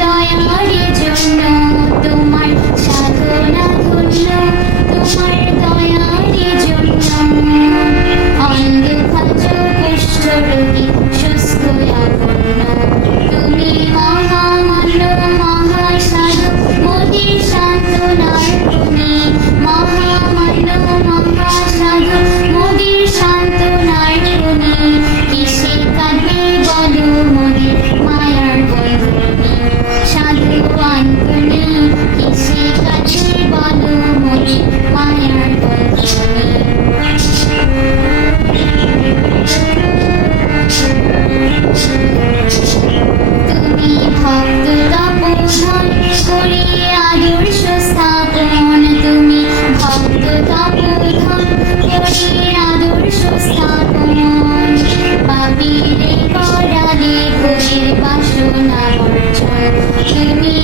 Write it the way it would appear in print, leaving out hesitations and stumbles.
দয়ার জন্য তোমার সাধনা ধন্য, তোমার দয়ার জন্য অন্ধকার কুষ্ঠ রোগী সুস্থ আপন্ন, তুমি মহামান্য মহাসাধু মোদের সান্ত্বনার তুমি, মহামান্য মহাসাধু মোদের সান্ত্বনার তুমি। কিসে কাঁদবে বলো মোদের মায়ার বন্ধনী, সাধু আন্তনি কিসে কাঁদবে বলো মোদের মায়ার বন্ধনী। তুমি ভক্ত তপোধন করে আদর্শ স্থাপন, তুমি ভক্ত তপোধন করে আদর্শ স্থাপন। পাপীরে করালে ভোগের বাসনা বর্জন, তুমি